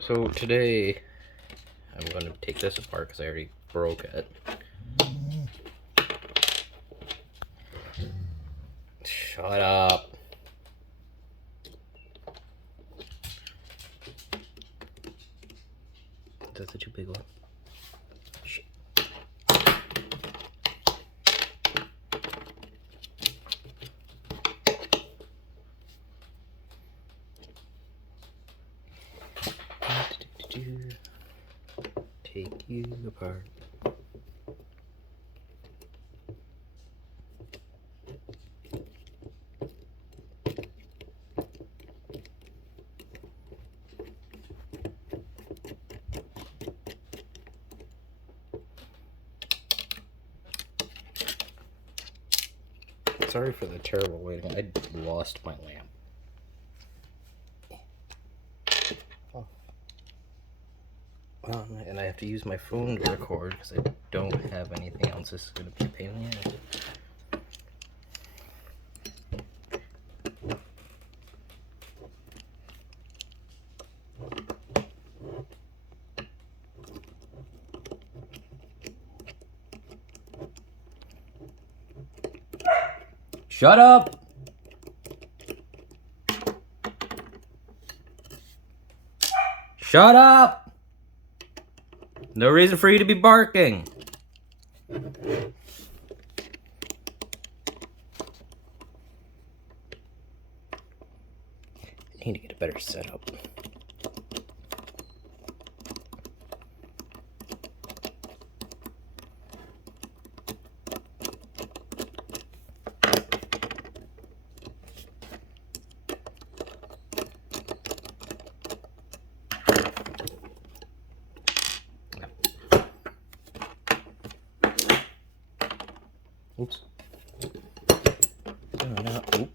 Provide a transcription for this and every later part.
So today I'm going to take this apart because I already broke it. Shut up. That's a too big one. Shit. Take you apart. Sorry for the terrible waiting. I lost my lamp. Oh. And I have to use my phone to record because I don't have anything else. This is going to be a pain in the ass. Shut up! Shut up! No reason for you to be barking. I need to get a better setup. Oops. Oh, no. Oop.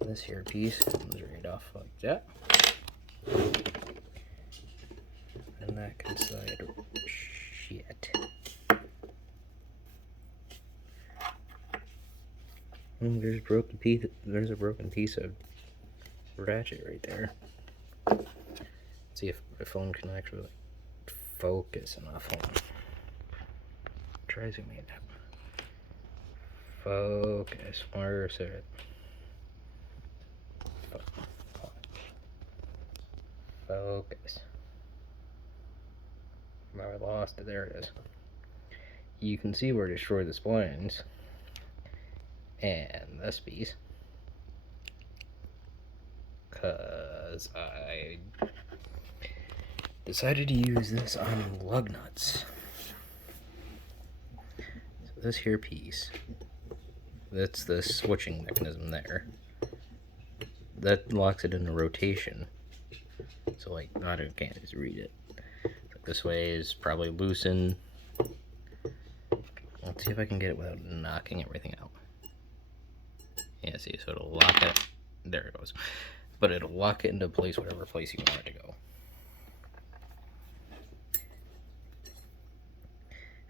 This here piece comes right off like that. And that can slide. Shit. There's a broken piece. There's a broken piece of ratchet right there. Let's see if my phone can actually focus enough on. Try zooming it up. Focus. Where's it? Focus. Now I lost it. There it is. You can see where I destroyed the splines. And this piece. Because I decided to use this on lug nuts. So this here piece, that's the switching mechanism there. That locks it into rotation. So like, I can't just read it. Like this way is probably loosen. Let's see if I can get it without knocking everything out. Yeah, see, so it'll lock it. There it goes. But it'll lock it into place, whatever place you want it to go.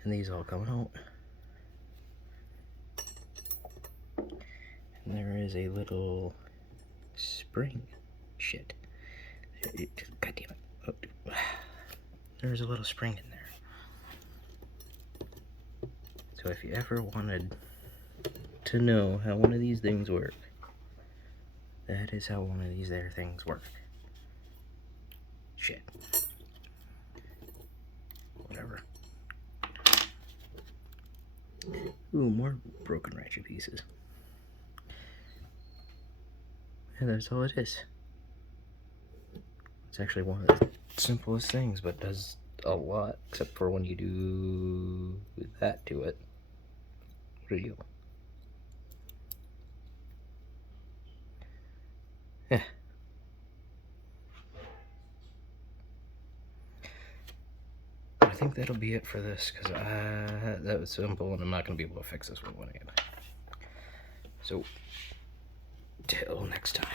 And these all come out. And there is a little spring. Shit. God damn it. Oh, there's a little spring in there. So if you ever wanted to know how one of these things work, that is how one of these there things work. Shit. Whatever. Ooh, more broken ratchet pieces. And that's all it is. It's actually one of the simplest things, but does a lot, except for when you do that to it. What do you? Yeah. I think that'll be it for this, because that was simple, and I'm not going to be able to fix this with one hand. So, till next time.